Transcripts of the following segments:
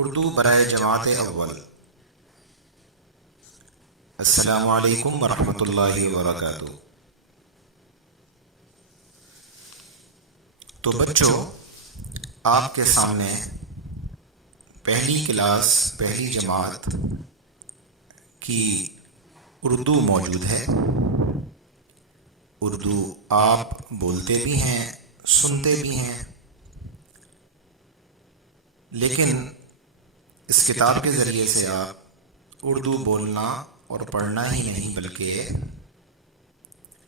اردو برائے جماعت اول۔ السلام علیکم ورحمۃ اللہ وبرکاتہ۔ تو بچوں، آپ کے سامنے پہلی کلاس پہلی جماعت کی اردو موجود ہے۔ اردو آپ بولتے بھی ہیں، سنتے بھی ہیں، لیکن اس کتاب کے ذریعے سے آپ اردو بولنا اور پڑھنا ہی نہیں بلکہ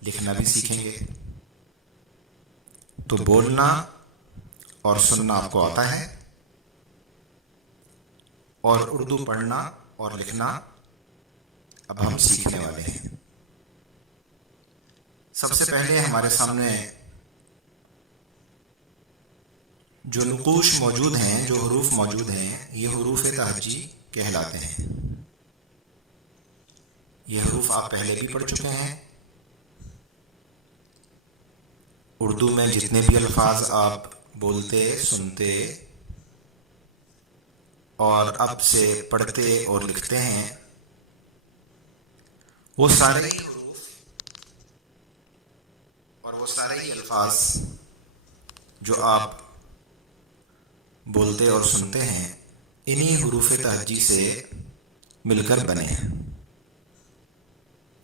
لکھنا بھی سیکھیں گے۔ تو بولنا اور سننا آپ کو آتا ہے، اور اردو پڑھنا اور لکھنا اب ہم سیکھنے والے ہیں۔ سب سے پہلے ہمارے سامنے جو نقوش موجود ہیں، جو حروف موجود ہیں، یہ حروف تہجی کہلاتے ہیں۔ یہ حروف آپ پہلے بھی پڑھ چکے ہیں۔ اردو میں جتنے بھی الفاظ آپ بولتے، سنتے اور اب سے پڑھتے اور لکھتے ہیں، وہ سارے ہی حروف اور وہ سارے ہی الفاظ جو آپ بولتے اور سنتے ہیں، انہی حروف تہجی سے مل کر بنے ہیں۔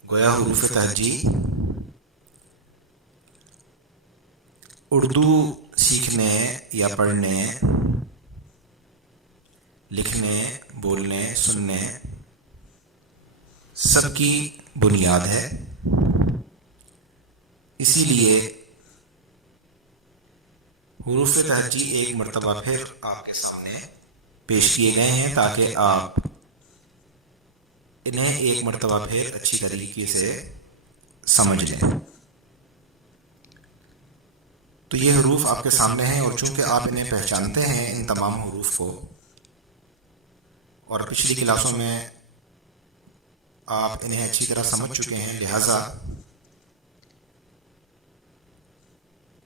گویا حروف تہجی اردو سیکھنے یا پڑھنے، لکھنے، بولنے، سننے سب کی بنیاد ہے۔ اسی لیے حروف تہجی ایک مرتبہ پھر آپ کے سامنے پیش کیے گئے ہیں تاکہ آپ انہیں ایک مرتبہ پھر اچھی طریقے سے سمجھ لیں۔ تو یہ حروف آپ کے سامنے ہیں، اور چونکہ آپ انہیں پہچانتے ہیں، ان تمام حروف کو، اور پچھلی کلاسوں میں آپ انہیں اچھی طرح سمجھ چکے ہیں، لہذا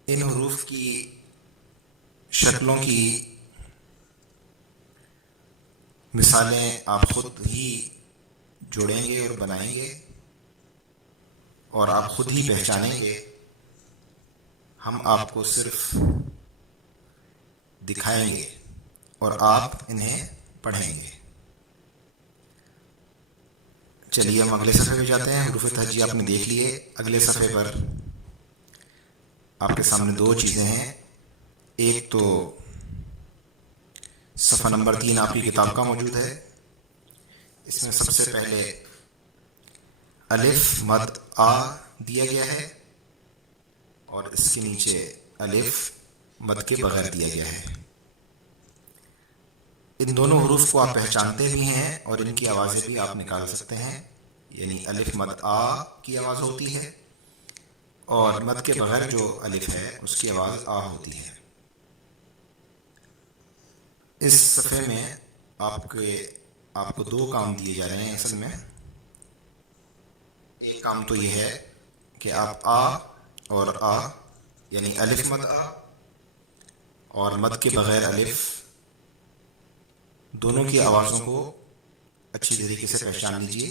ان حروف کی شکلوں کی مثالیں آپ خود ہی جوڑیں گے اور بنائیں گے، اور آپ خود ہی پہچانیں گے۔ ہم آپ کو صرف دکھائیں گے اور آپ انہیں پڑھیں گے۔ چلیے ہم اگلے صفحے پہ جاتے ہیں۔ حروف تہجی آپ نے دیکھ لیے۔ اگلے صفحے پر آپ کے سامنے دو چیزیں ہیں۔ ایک تو صفحہ نمبر 3 آپ کی کتاب کا موجود ہے۔ اس میں سب سے پہلے الف مد آ دیا گیا ہے، اور اس کے نیچے الف مد کے بغیر دیا گیا ہے۔ ان دونوں حروف کو آپ پہچانتے بھی ہیں، اور ان کی آوازیں بھی آپ نکال سکتے ہیں۔ یعنی الف مد آ کی آواز ہوتی ہے، اور مد کے بغیر جو الف ہے اس کی آواز آ ہوتی ہے۔ اس صفحے میں آپ کو دو کام دیے جا رہے ہیں اصل میں۔ ایک کام تو یہ ہے کہ آپ آ اور آ یعنی الف مد آ اور مد کے بغیر الف دونوں کی آوازوں کو اچھی طریقے سے پہچان لیجئے۔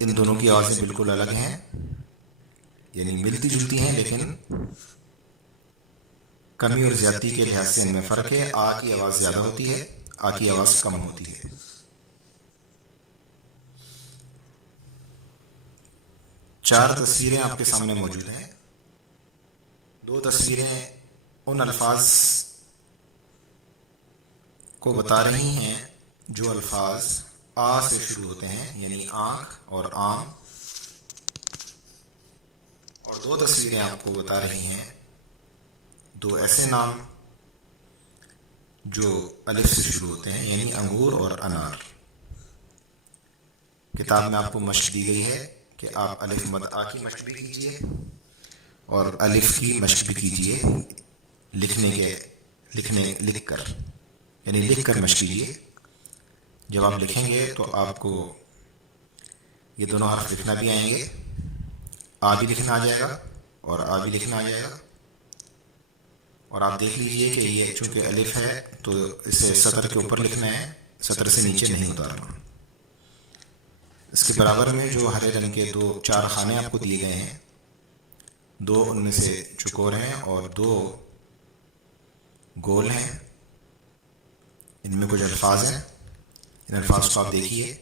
ان دونوں کی آوازیں بالکل الگ ہیں، یعنی ملتی جلتی ہیں، لیکن کمی اور زیادتی کے لحاظ سے ان میں فرق ہے۔ آ کی آواز زیادہ ہوتی ہے، آ کی آواز کم ہوتی ہے۔ چار تصویریں آپ کے سامنے موجود ہیں۔ دو تصویریں ان الفاظ کو بتا رہی ہیں جو الفاظ آ سے شروع ہوتے ہیں، یعنی آنکھ اور آم، اور دو تصویریں آپ کو بتا رہی ہیں دو ایسے نام جو الف سے شروع ہوتے ہیں، یعنی انگور اور انار۔ کتاب میں آپ کو مشق دی گئی ہے کہ آپ الف مد آ کی مشق بھی کیجئے اور الف کی مشق بھی کیجئے، لکھ کر، یعنی لکھ کر مشق کیجئے۔ جب آپ لکھیں گے تو آپ کو یہ دونوں حرف لکھنا بھی آئیں گے۔ آ بھی لکھنا آ جائے گا اور آ بھی لکھنا آ جائے گا۔ اور آپ دیکھ لیجئے کہ یہ چونکہ الف ہے تو اسے سطر کے اوپر لکھنا ہے، سطر سے نیچے نہیں اتارنا۔ اس کے برابر میں جو ہرے رنگ کے چار خانے آپ کو دیے گئے ہیں، دو ان میں سے چکور ہیں اور دو گول ہیں، ان میں کچھ الفاظ ہیں۔ ان الفاظ کو آپ دیکھیے: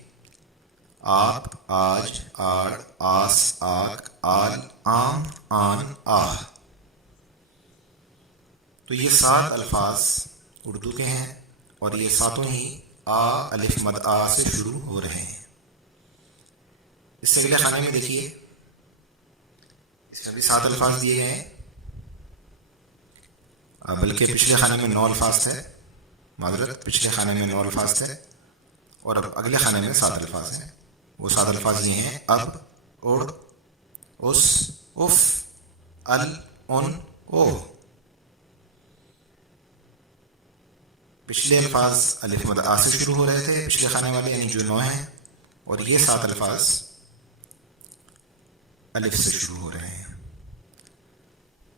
آپ، آج، آڑ، آس، آک، آل، آم، آن، آہ۔ تو یہ 7 الفاظ اردو کے ہیں اور یہ ساتوں ہی آ الف مد آ سے شروع ہو رہے ہیں۔ اس سے اگلے خانے میں دیکھیے، اس میں بھی 7 الفاظ دیے گئے ہیں، بلکہ پچھلے خانے میں 9 الفاظ تھے، معذرت، پچھلے خانے میں 9 الفاظ تھے اور اب اگلے خانے میں 7 الفاظ ہیں۔ وہ 7 الفاظ یہ ہیں: اب، اڑ، اس، اف، ال، ان، او۔ پچھلے الفاظ الف مد آ سے شروع ہو رہے تھے، پچھلے خانے والے یعنی جو 9 ہیں، اور یہ 7 الفاظ الف سے شروع ہو رہے ہیں۔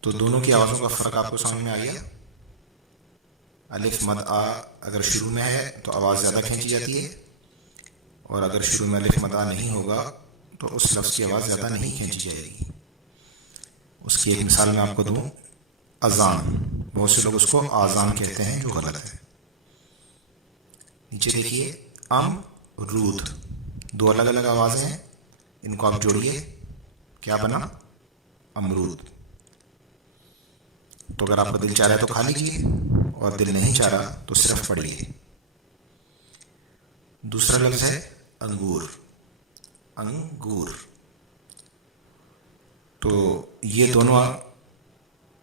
تو دونوں کی آوازوں کا فرق آپ کو سمجھ میں آ گیا؟ الف مد آ اگر شروع میں ہے تو آواز زیادہ کھینچی جاتی ہے، اور اگر شروع میں الف مد آ نہیں ہوگا تو اس لفظ کی آواز زیادہ نہیں کھینچی جائے گی۔ اس کی ایک مثال میں آپ کو دوں، اذان، بہت سے لوگ اس کو آزان کہتے ہیں جو غلط ہے۔ نیچے دیکھیے، ام، رود، دو الگ الگ آوازیں ہیں، ان کو آپ جوڑیے، کیا بنا؟ امرود۔ تو اگر آپ کا دل چاہ رہا ہے تو کھا لیجیے، اور دل نہیں چاہ رہا تو صرف پڑھیے۔ دوسرا لفظ ہے انگور، انگور۔ تو یہ دونوں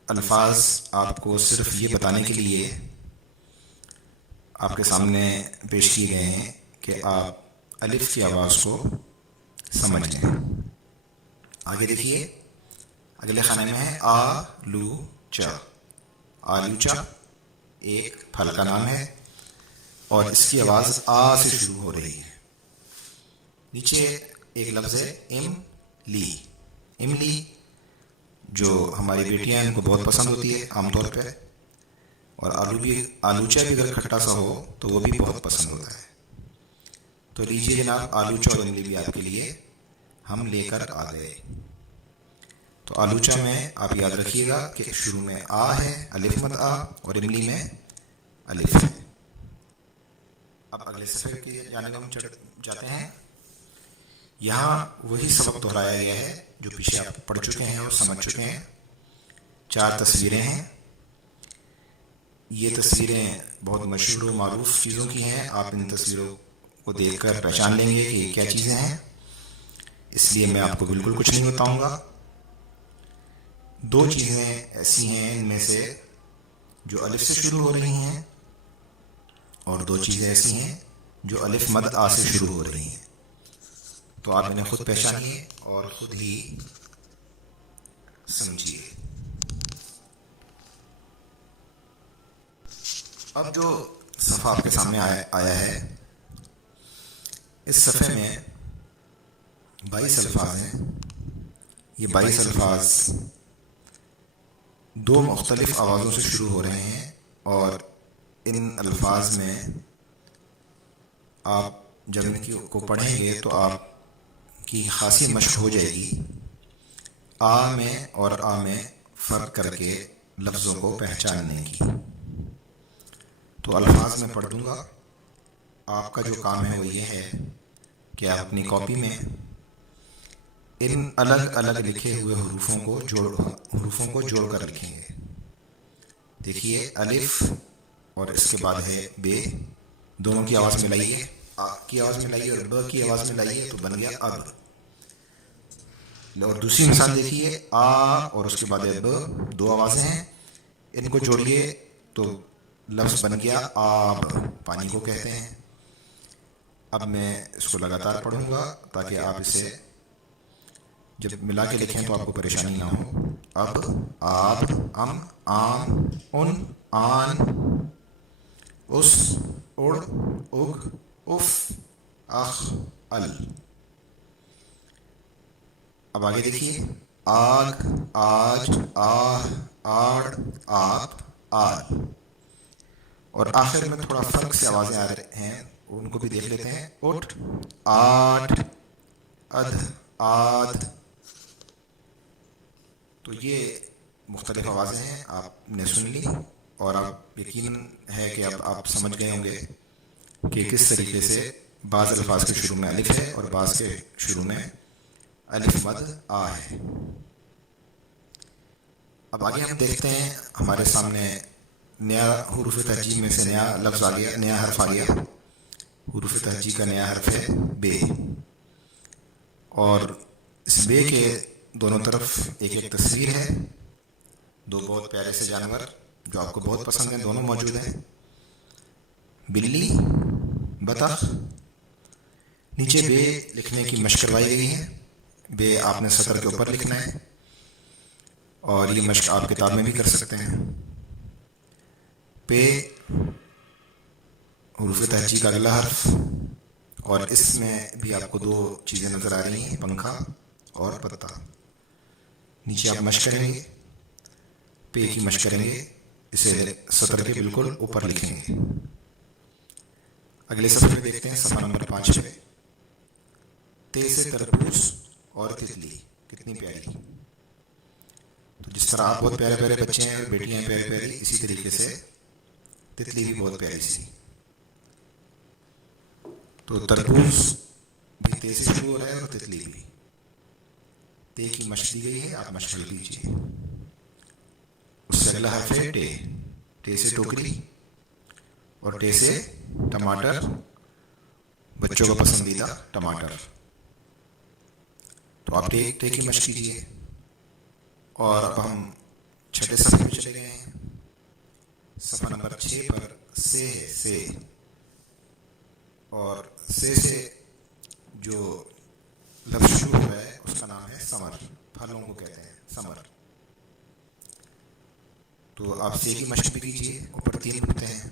الفاظ آپ کو صرف یہ بتانے کے لیے آپ کے سامنے پیش کیے گئے ہیں کہ آپ الف کی آواز کو سمجھ لیں۔ آگے دیکھیے، اگلے خانے میں ہے آلوچا۔ آلوچا ایک پھل کا نام ہے اور اس کی آواز آ سے شروع ہو رہی ہے۔ نیچے ایک لفظ ہے املی، املی جو ہماری بیٹیاں ان کو بہت پسند ہوتی ہے عام طور پہ، اور آلوچا بھی اگر کھٹا سا ہو تو وہ بھی بہت پسند ہوتا ہے۔ تو لیجیے جناب، آلوچا اور املی بھی آپ کے لیے ہم لے کر آ گئے۔ تو آلوچا میں آپ یاد رکھیے گا کہ شروع میں آ ہے، الف مد آ، اور املی میں الف ہے۔ اب اگلے صفحے کی جانب ہم جاتے ہیں۔ یہاں وہی سبق دہرایا گیا ہے جو پیچھے آپ پڑھ چکے ہیں اور سمجھ چکے ہیں۔ 4 تصویریں ہیں، یہ تصویریں بہت مشہور و معروف چیزوں کی ہیں۔ آپ ان تصویروں کو دیکھ کر پہچان لیں گے کہ یہ کیا چیزیں ہیں، اس لیے میں آپ کو بالکل کچھ نہیں بتاؤں گا۔ 2 چیزیں ایسی ہیں ان میں سے جو الف سے شروع ہو رہی ہیں، اور 2 چیزیں ایسی ہیں جو الف مد آ سے شروع ہو رہی ہیں۔ تو آپ انہیں خود پہچانیے اور خود ہی سمجھیے۔ اب جو صفحہ آپ کے سامنے آیا ہے، اس صفحے میں 22 الفاظ ہیں۔ یہ 22 الفاظ 2 مختلف آوازوں سے شروع ہو رہے ہیں، اور ان الفاظ میں آپ جب ان کو پڑھیں گے تو آپ کی خاصی مشق ہو جائے گی آ میں اور آ میں فرق کر کے لفظوں کو پہچاننے کی۔ تو الفاظ میں پڑھ دوں گا، آپ کا جو کام ہے وہ یہ ہے کہ آپ اپنی کاپی میں ان الگ الگ لکھے ہوئے حروفوں کو جوڑ کر لکھیں گے۔ دیکھیے، الف اور اس کے بعد ہے بے، دونوں کی آواز ملائیے، آ کی آواز ملائیے اور ب کی آواز ملائیے تو بن گیا اب۔ اور دوسری مثال دیکھیے، آ اور اس کے بعد ہے ب، 2 آوازیں ہیں، ان کو جوڑیے تو لفظ بن گیا آب، پانی کو کہتے ہیں۔ اب میں اس کو لگاتار پڑھوں گا تاکہ آپ اسے جب ملا کے لکھیں تو آپ کو پریشانی نہ ہو۔ اب، آب، ام، آم، ان، آن، اس، اڑ، اگ، اف، اخ، ال۔ اب آگے دیکھیے، آگ، آج، آہ، آڑ، آپ، آل. اور آخر میں تھوڑا فرق سے آوازیں آ رہے ہیں، ان کو بھی دیکھ لیتے ہیں. اٹھ، آٹھ، ادھ، آدھ. تو یہ مختلف آوازیں ہیں، آپ نے سن لی اور آپ یقیناً ہے کہ اب آپ سمجھ گئے ہوں گے کہ کس طریقے سے بعض الفاظ کے شروع میں الف ہے اور بعض کے شروع میں الف مد آ ہے. اب آگے ہم دیکھتے ہیں، ہمارے سامنے نیا حروف تہجی میں سے نیا لفظ آ گیا، نیا حرف آ گیا. حروف تہجی کا نیا حرف ہے بے، اور اس بے کے دونوں طرف ایک ایک تصویر ہے. دو بہت پیارے سے جانور جو آپ کو بہت پسند ہیں دونوں موجود ہیں، بلی، بطخ. نیچے بے لکھنے کی مشق کروائی گئی ہے. بے آپ نے سطر کے اوپر لکھنا ہے اور یہ مشق آپ کتاب میں بھی کر سکتے ہیں. پے حروف تہجی کا اگلا حرف، اور اس میں بھی آپ کو دو چیزیں نظر آ رہی ہیں، پنکھا اور پتا. نیچے آپ مشق کریں گے، پے کی مشق کریں گے، اسے سطر کے بالکل اوپر لکھیں گے. اگلے صفحے میں دیکھتے ہیں، صفحہ نمبر 5 پہ تے سے تربوز اور تتلی کتنی پیاری. تو جس طرح آپ بہت پیارے پیارے بچے ہیں، بیٹیاں ہیں پیاری پیاری، اسی طریقے سے تتلی بھی بہت پیاری سی. تو تربوز بھی تے سے شروع ہو رہا ہے اور تتلی بھی. تے کی مشق دی گئی ہے، آپ مشق لکھ لیجیے. اس سے اگلا حرف ہے ٹے. ٹے سے ٹوکری اور ٹے سے ٹماٹر، بچوں کا پسندیدہ ٹماٹر. تو آپ ٹے کی مشق کیجیے. اور اب ہم چھٹے صفحے پہ چلے گئے ہیں. صفحہ نمبر 6 پر سے ہے، سے. اور سے جو لفظ شروع ہو رہا ہے اس کا نام ہے ثمر. پھلوں کو کہتے ہیں ثمر. تو آپ سے کی مشق بھی کیجیے. اوپر 3 نقطے ہیں،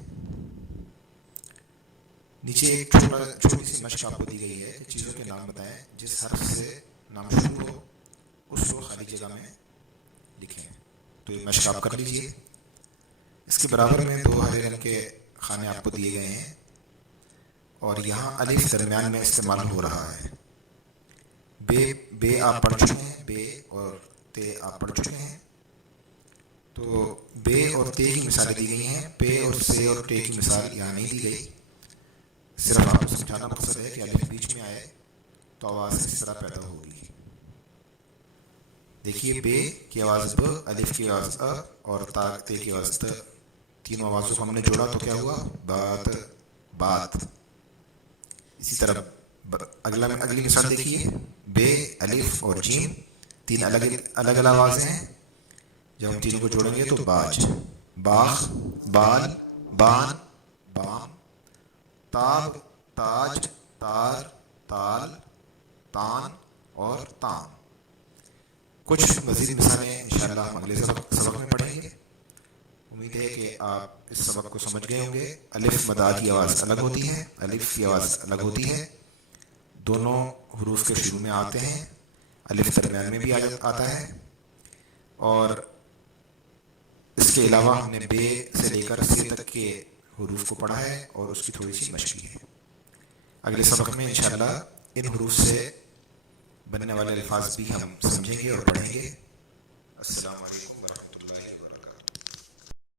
نیچے ایک چھوٹی سی مشق آپ کو دی گئی ہے کہ چیزوں کے نام بتائیں جس حرف سے نام شروع ہو اس کو خالی جگہ میں لکھیں. تو یہ مشق آپ کر لیجیے. اس کے برابر میں 2 ہرے رنگ کے خانے آپ کو دیے گئے ہیں اور یہاں الف درمیان میں استعمال ہو رہا ہے. بے آپ پڑھ چکے ہیں، بے اور تے آپ پڑھ چکے ہیں. تو بے اور تے کی مثالیں دی گئی ہیں، پے اور سے اور ٹے کی مثال یہاں نہیں دی گئی. صرف آپ کو سمجھانا مقصد ہے کہ الف بیچ میں آئے تو آواز کس طرح پیدا ہوگی. دیکھیے بے کی آواز ب، الف کی آواز ا اور تا تے کی آواز ت. تینوں آوازوں کو ہم نے جوڑا تو کیا ہوا؟ بات، بات. اسی طرح اگلی مثال دیکھیے، بے، الف اور جیم 3 الگ آوازیں ہیں. جب ہم تینوں کو جوڑیں گے تو باج، باغ، بال، بان، بام. تاب، تاج، تار، تال، تان اور تام. کچھ مزید مثالیں انشاءاللہ ہم اگلے سبق میں پڑھیں گے. امید ہے کہ آپ اس سبق کو سمجھ گئے ہوں گے. الف مد آ کی آواز الگ ہوتی ہے، الف کی آواز الگ ہوتی ہے. دونوں حروف کے شروع میں آتے ہیں، الف درمیان میں بھی آتا ہے. اور اس کے علاوہ ہم نے بے سے لے کر سے تک کے حروف کو پڑھا ہے اور اس کی تھوڑی سی مشق کی ہے. اگلے سبق میں انشاءاللہ ان حروف سے بننے والے الفاظ بھی ہم سمجھیں گے اور پڑھیں گے. السلام علیکم ورحمۃ اللہ وبرکاتہ.